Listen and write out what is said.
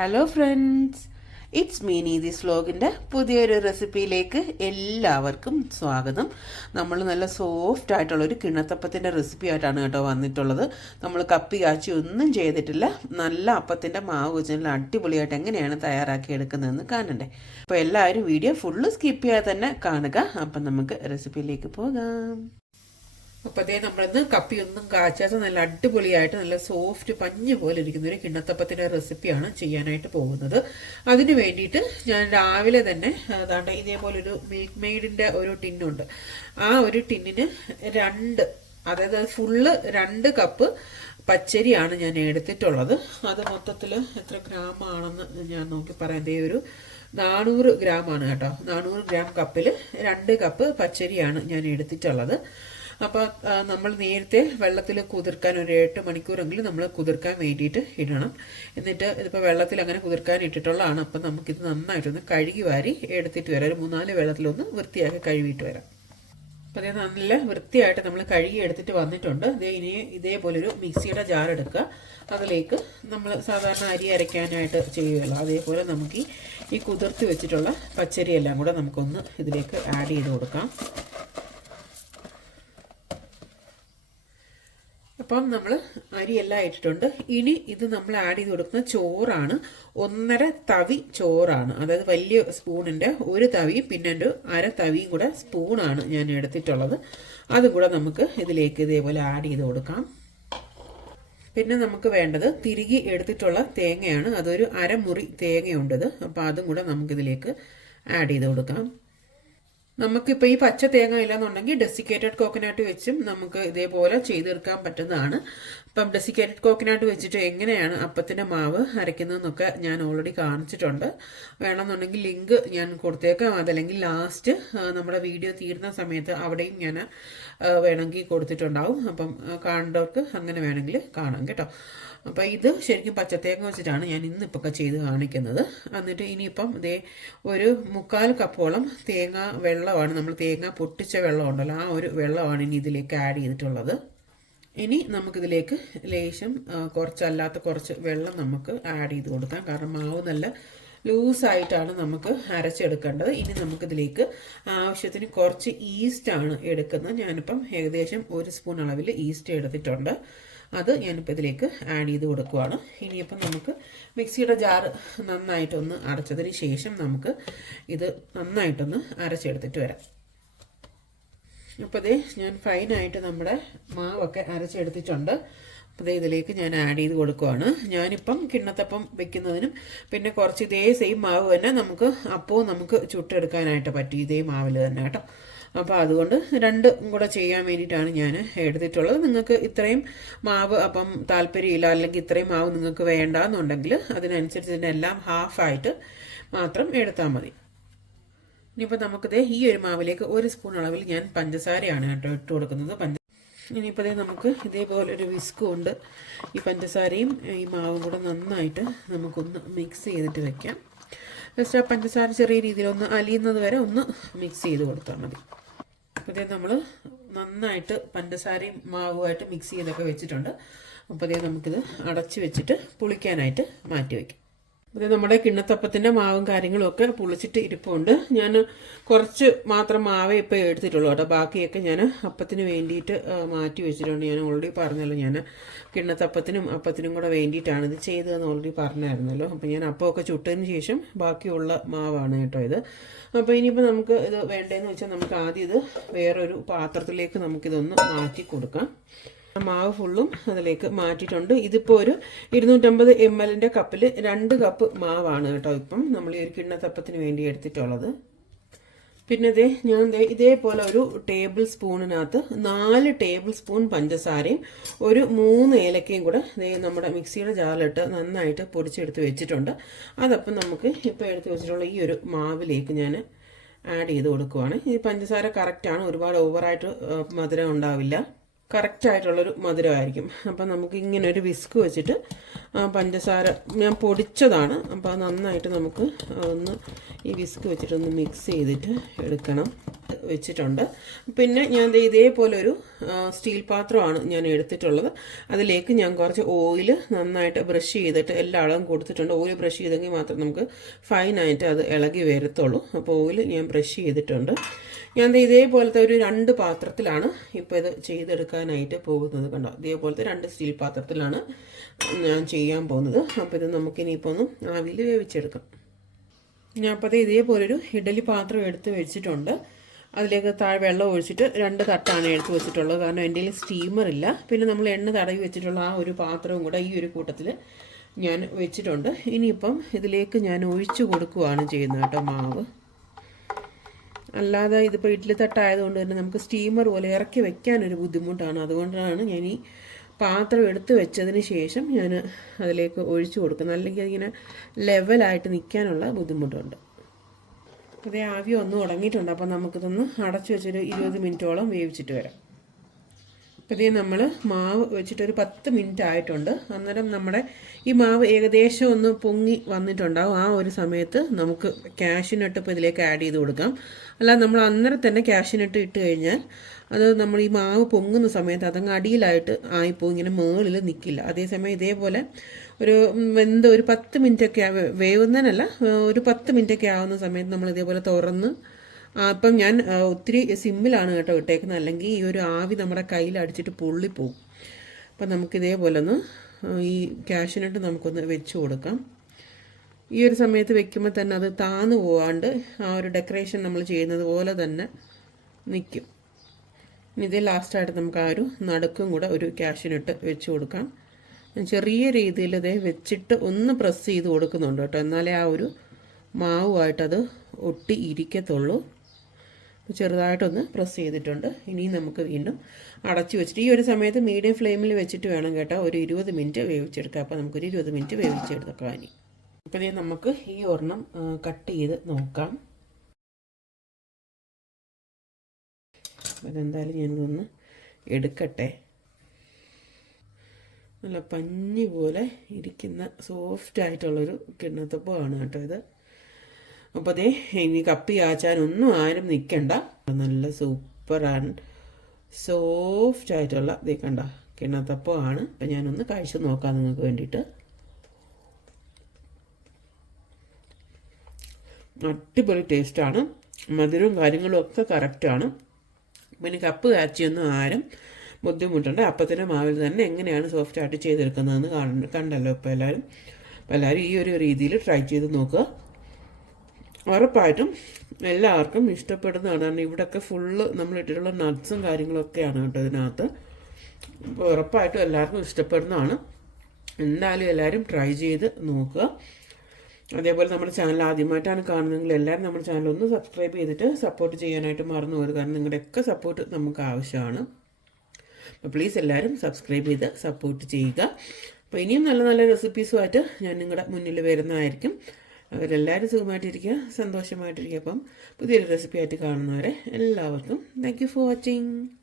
Hello friends it's Meeni this വ്ലോഗിന്റെ പുതിയൊരു റെസിപ്പിയിലേക്ക് എല്ലാവർക്കും സ്വാഗതം. നമ്മൾ നല്ല സോഫ്റ്റ് ആയിട്ടുള്ള ഒരു കിണത്തപ്പത്തിന്റെ റെസിപ്പി ആയിട്ടാണ് കേട്ടോ വന്നിട്ടുള്ളത്. നമ്മൾ കപ്പി കാച്ചി ഒന്നും ചെയ്തിട്ടില്ല. നല്ല അപ്പത്തിന്റെ മാവ് വെച്ച് അടിപൊളിയായിട്ട് എങ്ങനെയാണ് തയ്യാറാക്കി എടുക്കുന്നതെന്ന് കാണണ്ടേ. അപ്പോൾ എല്ലാവരും വീഡിയോ ഫുള്ള് സ്കിപ്പ് ചെയ്യാതെ തന്നെ കാണുക. അപ്പം നമുക്ക് റെസിപ്പിയിലേക്ക് പോകാം. അപ്പോൾ അതേ നമ്മളിന്ന് കപ്പി ഒന്നും കാച്ചാത്ത നല്ല അടിപൊളിയായിട്ട് നല്ല സോഫ്റ്റ് പഞ്ഞ് പോലെ ഇരിക്കുന്ന ഒരു കിണ്ണത്തപ്പത്തിന്റെ റെസിപ്പിയാണ് ചെയ്യാനായിട്ട് പോകുന്നത്. അതിനു വേണ്ടിയിട്ട് ഞാൻ രാവിലെ തന്നെ അതാണ്ട് ഇതേപോലൊരു മിൽക്ക് മെയ്ഡിന്റെ ഒരു ടിന്നുണ്ട് ആ ഒരു ടിന്നിന് രണ്ട് അതായത് ഫുള്ള് രണ്ട് കപ്പ് പച്ചരിയാണ് ഞാൻ എടുത്തിട്ടുള്ളത്. അത് മൊത്തത്തിൽ എത്ര ഗ്രാമാണെന്ന് ഞാൻ നോക്കി പറയാം. ദേ ഒരു നാനൂറ് ഗ്രാം ആണ് കേട്ടോ. നാനൂറ് ഗ്രാം കപ്പിൽ രണ്ട് കപ്പ് പച്ചരിയാണ് ഞാൻ എടുത്തിട്ടുള്ളത്. അപ്പോൾ നമ്മൾ നേരത്തെ വെള്ളത്തിൽ കുതിർക്കാൻ ഒരു എട്ട് മണിക്കൂറെങ്കിലും നമ്മൾ കുതിർക്കാൻ വേണ്ടിയിട്ട് ഇടണം. എന്നിട്ട് ഇതിപ്പോൾ വെള്ളത്തിൽ അങ്ങനെ കുതിർക്കാൻ ഇട്ടിട്ടുള്ളതാണ്. അപ്പം നമുക്കിത് നന്നായിട്ടൊന്ന് കഴുകി വാരി എടുത്തിട്ട് വരാം. ഒരു മൂന്നാൽ വെള്ളത്തിലൊന്ന് വൃത്തിയാക്കി കഴുകിയിട്ട് വരാം. അപ്പോൾ അതേ നല്ല വൃത്തിയായിട്ട് നമ്മൾ കഴുകി എടുത്തിട്ട് വന്നിട്ടുണ്ട്. ഇതേ ഇനി ഇതേപോലൊരു മിക്സിയുടെ ജാർ എടുക്കുക. അതിലേക്ക് നമ്മൾ സാധാരണ അരി അരയ്ക്കാനായിട്ട് ചെയ്യുകയുള്ളൂ. അതേപോലെ നമുക്ക് ഈ കുതിർത്ത് വെച്ചിട്ടുള്ള പച്ചരിയെല്ലാം കൂടെ നമുക്കൊന്ന് ഇതിലേക്ക് ആഡ് ചെയ്ത് കൊടുക്കാം. അപ്പം നമ്മൾ അരിയെല്ലാം ഇട്ടിട്ടുണ്ട്. ഇനി ഇത് നമ്മൾ ആഡ് ചെയ്ത് കൊടുക്കുന്ന ചോറാണ്. ഒന്നര തവി ചോറാണ്. അതായത് വലിയ സ്പൂണിന്റെ ഒരു തവിയും പിന്നെ ഒരു അര തവിയും കൂടെ സ്പൂണാണ് ഞാൻ എടുത്തിട്ടുള്ളത്. അതും കൂടെ നമുക്ക് ഇതിലേക്ക് ഇതേപോലെ ആഡ് ചെയ്ത് കൊടുക്കാം. പിന്നെ നമുക്ക് വേണ്ടത് തിരികെ എടുത്തിട്ടുള്ള തേങ്ങയാണ്. അതൊരു അരമുറി തേങ്ങയുണ്ടത് അപ്പോൾ അതും കൂടെ നമുക്കിതിലേക്ക് ആഡ് ചെയ്ത് കൊടുക്കാം. നമുക്കിപ്പോൾ ഈ പച്ച തേങ്ങ ഇല്ലാന്നുണ്ടെങ്കിൽ ഡെസിക്കേറ്റഡ് കോക്കനട്ട് വെച്ചും നമുക്ക് ഇതേപോലെ ചെയ്തെടുക്കാൻ പറ്റുന്നതാണ്. അപ്പം ഡെസിക്കേറ്റഡ് കോക്കനട്ട് വെച്ചിട്ട് എങ്ങനെയാണ് അപ്പത്തിന്റെ മാവ് അരയ്ക്കുന്നതെന്നൊക്കെ ഞാൻ ഓൾറെഡി കാണിച്ചിട്ടുണ്ട്. വേണമെന്നുണ്ടെങ്കിൽ ലിങ്ക് ഞാൻ കൊടുത്തേക്കാം. അതല്ലെങ്കിൽ ലാസ്റ്റ് നമ്മുടെ വീഡിയോ തീരുന്ന സമയത്ത് അവിടെയും ഞാൻ വേണമെങ്കിൽ കൊടുത്തിട്ടുണ്ടാവും. അപ്പം കാണേണ്ടവർക്ക് അങ്ങനെ വേണമെങ്കിൽ കാണാം കേട്ടോ. അപ്പോൾ ഇത് ശരിക്കും പച്ചത്തേങ്ങ വെച്ചിട്ടാണ് ഞാൻ ഇന്നിപ്പോൾ ചെയ്ത് കാണിക്കുന്നത്. എന്നിട്ട് ഇനിയിപ്പം ഇതേ ഒരു മുക്കാൽ കപ്പോളം തേങ്ങ വെള്ളമാണ്. നമ്മൾ തേങ്ങ പൊട്ടിച്ച വെള്ളമുണ്ടല്ലോ ആ ഒരു വെള്ളമാണ് ഇനി ഇതിലേക്ക് ആഡ് ചെയ്തിട്ടുള്ളത്. ഇനി നമുക്കിതിലേക്ക് ലേശം കുറച്ചല്ലാത്ത കുറച്ച് വെള്ളം നമുക്ക് ആഡ് ചെയ്ത് കൊടുക്കാം. കാരണം മാവ് നല്ല ലൂസായിട്ടാണ് നമുക്ക് അരച്ചെടുക്കേണ്ടത്. ഇനി നമുക്കിതിലേക്ക് ആവശ്യത്തിന് കുറച്ച് ഈസ്റ്റാണ് എടുക്കുന്നത്. ഞാനിപ്പം ഏകദേശം ഒരു സ്പൂൺ അളവിൽ ഈസ്റ്റ് എടുത്തിട്ടുണ്ട്. അത് ഞാനിപ്പോൾ ഇതിലേക്ക് ആഡ് ചെയ്ത് കൊടുക്കുവാണ്. ഇനിയിപ്പം നമുക്ക് മിക്സിയുടെ ജാർ നന്നായിട്ടൊന്ന് അടച്ചതിന് ശേഷം നമുക്ക് ഇത് നന്നായിട്ടൊന്ന് അരച്ചെടുത്തിട്ട് വരാം. അപ്പോൾ ഞാൻ ഫൈനായിട്ട് നമ്മുടെ മാവൊക്കെ അരച്ചെടുത്തിട്ടുണ്ട്. ഇതേ ഇതിലേക്ക് ഞാൻ ആഡ് ചെയ്ത് കൊടുക്കുവാണ്. ഞാനിപ്പം കിണ്ണത്തപ്പം വെക്കുന്നതിനും പിന്നെ കുറച്ച് ഇതേ സെയിം മാവ് തന്നെ നമുക്ക് അപ്പവും നമുക്ക് ചുട്ടെടുക്കാനായിട്ട് പറ്റും ഇതേ മാവിൽ തന്നെ കേട്ടോ. അപ്പോൾ അതുകൊണ്ട് രണ്ടും കൂടെ ചെയ്യാൻ വേണ്ടിയിട്ടാണ് ഞാൻ എടുത്തിട്ടുള്ളത്. നിങ്ങൾക്ക് ഇത്രയും മാവ് അപ്പം താല്പര്യമില്ല അല്ലെങ്കിൽ ഇത്രയും മാവ് നിങ്ങൾക്ക് വേണ്ട എന്നുണ്ടെങ്കിൽ അതിനനുസരിച്ച് ഇതിനെല്ലാം ഹാഫായിട്ട് മാത്രം എടുത്താൽ മതി. ഇനിയിപ്പോൾ നമുക്കിത് ഈ ഒരു മാവിലേക്ക് ഒരു സ്പൂൺ അളവിൽ ഞാൻ പഞ്ചസാരയാണ് കേട്ടോ ഇട്ട് കൊടുക്കുന്നത്. പഞ്ച ഇനിയിപ്പോൾ ഇതേ നമുക്ക് ഇതേപോലെ ഒരു വിസ്ക് കൊണ്ട് ഈ പഞ്ചസാരയും ഈ മാവും കൂടെ നന്നായിട്ട് നമുക്കൊന്ന് മിക്സ് ചെയ്തിട്ട് വെക്കാം. ജസ്റ്റ് ആ പഞ്ചസാര ചെറിയ രീതിയിലൊന്ന് അലിയുന്നത് വരെ ഒന്ന് മിക്സ് ചെയ്ത് കൊടുത്താൽ മതി. ഇതേ നമ്മൾ നന്നായിട്ട് പഞ്ചസാരയും മാവുമായിട്ട് മിക്സ് ചെയ്തൊക്കെ വെച്ചിട്ടുണ്ട്. അപ്പോൾ നമുക്കിത് അടച്ച് വെച്ചിട്ട് പുളിക്കാനായിട്ട് മാറ്റി വയ്ക്കാം ഇത് നമ്മുടെ കിണ്ണത്തപ്പത്തിന്റെ മാവും കാര്യങ്ങളും ഒക്കെ പുളിച്ചിട്ട് ഇരിപ്പുണ്ട്. ഞാൻ കുറച്ച് മാത്രം മാവേ ഇപ്പോൾ എടുത്തിട്ടുള്ളൂ കേട്ടോ. ബാക്കിയൊക്കെ ഞാൻ അപ്പത്തിന് വേണ്ടിയിട്ട് മാറ്റി വെച്ചിട്ടുണ്ട്. ഞാൻ ഓൾറെഡി പറഞ്ഞല്ലോ ഞാൻ കിണ്ണത്തപ്പത്തിനും അപ്പത്തിനും കൂടെ വേണ്ടിയിട്ടാണ് ഇത് ചെയ്തതെന്ന് ഓൾറെഡി പറഞ്ഞായിരുന്നല്ലോ. അപ്പോൾ ഞാൻ അപ്പമൊക്കെ ചുട്ടതിന് ശേഷം ബാക്കിയുള്ള മാവാണ് കേട്ടോ ഇത്. അപ്പോൾ ഇനിയിപ്പോൾ നമുക്ക് ഇത് വേണ്ടതെന്ന് വെച്ചാൽ നമുക്ക് ആദ്യം ഇത് വേറൊരു പാത്രത്തിലേക്ക് നമുക്കിതൊന്ന് മാറ്റി കൊടുക്കാം. മാവ് ഫുള്ളും അതിലേക്ക് മാറ്റിയിട്ടുണ്ട്. ഇതിപ്പോൾ ഒരു ഇരുന്നൂറ്റമ്പത് എം എല്ലിന്റെ കപ്പിൽ രണ്ട് കപ്പ് മാവാണ് കേട്ടോ ഇപ്പം നമ്മൾ ഈ ഒരു കിണ്ണത്തപ്പത്തിന് വേണ്ടി എടുത്തിട്ടുള്ളത്. പിന്നെ ഇതേ ഞാൻ ദേ ഇതേപോലെ ഒരു ടേബിൾ സ്പൂണിനകത്ത് നാല് ടേബിൾ സ്പൂൺ പഞ്ചസാരയും ഒരു മൂന്ന് ഏലക്കയും കൂടെ ദേ നമ്മുടെ മിക്സിയുടെ ജാറിലിട്ട് നന്നായിട്ട് പൊടിച്ചെടുത്ത് വെച്ചിട്ടുണ്ട്. അതപ്പം നമുക്ക് ഇപ്പോൾ എടുത്ത് വെച്ചിട്ടുള്ള ഈ ഒരു മാവിലേക്ക് ഞാൻ ആഡ് ചെയ്ത് കൊടുക്കുവാണ്. ഈ പഞ്ചസാര കറക്റ്റാണ്. ഒരുപാട് ഓവറായിട്ട് മധുരം ഉണ്ടാവില്ല. കറക്റ്റായിട്ടുള്ളൊരു മധുരമായിരിക്കും. അപ്പം നമുക്ക് ഇങ്ങനെ ഒരു വിസ്ക് വെച്ചിട്ട് പഞ്ചസാര ഞാൻ പൊടിച്ചതാണ്. അപ്പോൾ നന്നായിട്ട് നമുക്ക് ഒന്ന് ഈ വിസ്ക് വെച്ചിട്ടൊന്ന് മിക്സ് ചെയ്തിട്ട് എടുക്കണം. വെച്ചിട്ടുണ്ട്. പിന്നെ ഞാൻ ഇതേപോലെ ഒരു സ്റ്റീൽ പാത്രമാണ് ഞാൻ എടുത്തിട്ടുള്ളത്. അതിലേക്ക് ഞാൻ കുറച്ച് ഓയിൽ നന്നായിട്ട് ബ്രഷ് ചെയ്തിട്ട് എല്ലാ അളവും കൊടുത്തിട്ടുണ്ട്. ഓയിൽ ബ്രഷ് ചെയ്തെങ്കിൽ മാത്രം നമുക്ക് ഫൈനായിട്ട് അത് ഇളകി വരത്തുള്ളൂ. അപ്പോൾ ഓയിൽ ഞാൻ ബ്രഷ് ചെയ്തിട്ടുണ്ട്. ഞാൻ ഇതേപോലത്തെ ഒരു രണ്ട് പാത്രത്തിലാണ് ഇപ്പോൾ ഇത് ചെയ്തെടുക്കാനായിട്ട് പോകുന്നത് കണ്ടോ? ഇതേപോലത്തെ രണ്ട് സ്റ്റീൽ പാത്രത്തിലാണ് ഞാൻ ചെയ്യാൻ പോകുന്നത്. അപ്പോൾ ഇത് നമുക്കിനിയിപ്പോൾ ഒന്ന് ആവിയിൽ വേവിച്ചെടുക്കാം. ഞാൻ അപ്പോൾ ഇതേപോലൊരു ഇഡലി പാത്രം എടുത്ത് വെച്ചിട്ടുണ്ട്. അതിലേക്ക് താഴെ വെള്ളം ഒഴിച്ചിട്ട് രണ്ട് തട്ടാണ് എടുത്ത് വെച്ചിട്ടുള്ളത്. കാരണം എന്റെ ഇല്ല. പിന്നെ നമ്മൾ എണ്ണ തടവി വെച്ചിട്ടുള്ള ആ ഒരു പാത്രവും കൂടെ ഈ ഒരു കൂട്ടത്തിൽ ഞാൻ വെച്ചിട്ടുണ്ട്. ഇനിയിപ്പം ഇതിലേക്ക് ഞാൻ ഒഴിച്ചു കൊടുക്കുകയാണ് ചെയ്യുന്നത് കേട്ടോ മാവ്. അല്ലാതെ ഇതിപ്പോൾ ഇഡ്ഡലി തട്ടായതുകൊണ്ട് തന്നെ നമുക്ക് സ്റ്റീമർ പോലെ ഇറക്കി വെക്കാനൊരു ബുദ്ധിമുട്ടാണ്. അതുകൊണ്ടാണ് ഞാൻ ഈ പാത്രം എടുത്ത് വെച്ചതിന് ശേഷം ഞാൻ അതിലേക്ക് ഒഴിച്ചു കൊടുക്കുന്നത്. അല്ലെങ്കിൽ അതിങ്ങനെ ലെവലായിട്ട് നിൽക്കാനുള്ള ബുദ്ധിമുട്ടുണ്ട്. അതേ ആവി ഒന്ന് ഉടങ്ങിയിട്ടുണ്ട് അപ്പം നമുക്കിതൊന്ന് അടച്ചു വെച്ചൊരു ഇരുപത് മിനിറ്റോളം വേവിച്ചിട്ട് വരാം. ഇതേ നമ്മൾ മാവ് വെച്ചിട്ട് ഒരു പത്ത് മിനിറ്റ് ആയിട്ടുണ്ട്. അന്നേരം നമ്മുടെ ഈ മാവ് ഏകദേശം ഒന്ന് പൊങ്ങി വന്നിട്ടുണ്ടാവും. ആ ഒരു സമയത്ത് നമുക്ക് ക്യാഷിനിട്ട് ഇപ്പോൾ ഇതിലേക്ക് ആഡ് ചെയ്ത് കൊടുക്കാം. അല്ല നമ്മൾ അന്നേരം തന്നെ ക്യാഷിനിട്ട് ഇട്ട് കഴിഞ്ഞാൽ അത് നമ്മൾ ഈ മാവ് പൊങ്ങുന്ന സമയത്ത് അതങ്ങ് അടിയിലായിട്ട് ആയിപ്പോയി ഇങ്ങനെ മേളിൽ നിൽക്കില്ല അതേസമയം ഇതേപോലെ ഒരു വെന്ത് ഒരു പത്ത് മിനിറ്റൊക്കെ വേവുന്നതിനല്ല ഒരു പത്ത് മിനിറ്റൊക്കെ ആവുന്ന സമയത്ത് നമ്മൾ ഇതേപോലെ തുറന്ന് അപ്പം ഞാൻ ഒത്തിരി സിമ്മിലാണ് കേട്ടോ ഇട്ടേക്കുന്നത്. അല്ലെങ്കിൽ ഈ ഒരു ആവി നമ്മുടെ കയ്യിൽ അടിച്ചിട്ട് പൊള്ളിപ്പോവും. അപ്പം നമുക്ക് ഇതേപോലെ ഒന്ന് ഈ ക്യാഷിനിട്ട് നമുക്കൊന്ന് വെച്ച് കൊടുക്കാം. ഈ ഒരു സമയത്ത് വെക്കുമ്പോൾ തന്നെ അത് താന്നു പോവാണ്ട് ആ ഒരു ഡെക്കറേഷൻ നമ്മൾ ചെയ്യുന്നത് പോലെ തന്നെ നിൽക്കും. ഇതേ ലാസ്റ്റായിട്ട് നമുക്ക് ആ ഒരു നടുക്കും കൂടെ ഒരു ക്യാഷിനിട്ട് വെച്ച് കൊടുക്കാം. ചെറിയ രീതിയിൽ ഇതേ വെച്ചിട്ട് ഒന്ന് പ്രസ് ചെയ്ത് കൊടുക്കുന്നുണ്ട് കേട്ടോ. എന്നാലേ ആ ഒരു മാവുമായിട്ടത് ഒട്ടി ഇരിക്കത്തുള്ളൂ. ചെറുതായിട്ടൊന്ന് പ്രസ് ചെയ്തിട്ടുണ്ട്. ഇനി നമുക്ക് വീണ്ടും അടച്ചു വെച്ചിട്ട് ഈ ഒരു സമയത്ത് മീഡിയം ഫ്ലെയിമിൽ വെച്ചിട്ട് വേണം കേട്ടോ. ഒരു ഇരുപത് മിനിറ്റ് വേവിച്ചെടുക്കാം അപ്പോൾ നമുക്കൊരു ഇരുപത് മിനിറ്റ് വേവിച്ചെടുക്കാം ഇനി. അപ്പോൾ ഇതേ നമുക്ക് ഈ ഒരെണ്ണം കട്ട് ചെയ്ത് നോക്കാം. അതെന്തായാലും ഞാനിതൊന്ന് എടുക്കട്ടെ. നല്ല പഞ്ഞി പോലെ ഇരിക്കുന്ന സോഫ്റ്റ് ആയിട്ടുള്ളൊരു കിണ്ണത്തപ്പമാണ് കേട്ടോ ഇത്. അപ്പോൾ അതേ ഇനി കപ്പി കാച്ചാനൊന്നും ആരും നിൽക്കണ്ട നല്ല സൂപ്പർ ആൻഡ് സോഫ്റ്റ് ആയിട്ടുള്ള ഇതേ കണ്ട കിണ്ണത്തപ്പമാണ് അപ്പം ഞാനൊന്ന് കഴിച്ചു നോക്കാം നിങ്ങൾക്ക് വേണ്ടിയിട്ട്. അടിപൊളി ടേസ്റ്റാണ് മധുരവും കാര്യങ്ങളും ഒക്കെ കറക്റ്റാണ് പിന്നെ കപ്പ് കാച്ചിയൊന്നും ആരും ബുദ്ധിമുട്ടുണ്ട്. അപ്പത്തിന്റെ മാവിൽ തന്നെ എങ്ങനെയാണ് സോഫ്റ്റ് ആയിട്ട് ചെയ്തെടുക്കുന്നതെന്ന് കാണ കണ്ടല്ലോ ഇപ്പോൾ എല്ലാവരും അപ്പോൾ എല്ലാവരും ഈ ഒരു രീതിയിൽ ട്രൈ ചെയ്ത് നോക്കുക. ഉറപ്പായിട്ടും എല്ലാവർക്കും ഇഷ്ടപ്പെടുന്നതാണ്. കാരണം ഇവിടെയൊക്കെ ഫുള്ള് നമ്മൾ ഇട്ടിട്ടുള്ള നട്ട്സും കാര്യങ്ങളൊക്കെയാണ് കേട്ടോ ഇതിനകത്ത്. ഉറപ്പായിട്ടും എല്ലാവർക്കും ഇഷ്ടപ്പെടുന്നതാണ്. എന്തായാലും എല്ലാവരും ട്രൈ ചെയ്ത് നോക്കുക. അതേപോലെ നമ്മുടെ ചാനൽ ആദ്യമായിട്ടാണ് കാണുന്നതെങ്കിൽ എല്ലാവരും നമ്മുടെ ചാനൽ ഒന്ന് സബ്സ്ക്രൈബ് ചെയ്തിട്ട് സപ്പോർട്ട് ചെയ്യാനായിട്ട് മറന്നു പോകരുത്. കാരണം നിങ്ങളുടെയൊക്കെ സപ്പോർട്ട് നമുക്ക് ആവശ്യമാണ്. അപ്പോൾ പ്ലീസ് എല്ലാവരും സബ്സ്ക്രൈബ് ചെയ്ത് സപ്പോർട്ട് ചെയ്യുക. അപ്പോൾ ഇനിയും നല്ല നല്ല റെസിപ്പീസുമായിട്ട് ഞാൻ നിങ്ങളുടെ മുന്നിൽ വരുന്നതായിരിക്കും. അവരെല്ലാവരും സുഖമായിട്ടിരിക്കുക സന്തോഷമായിട്ടിരിക്കുക. അപ്പം പുതിയൊരു റെസിപ്പി ആയിട്ട് കാണുന്നവരെ എല്ലാവർക്കും താങ്ക് യു ഫോർ വാച്ചിങ്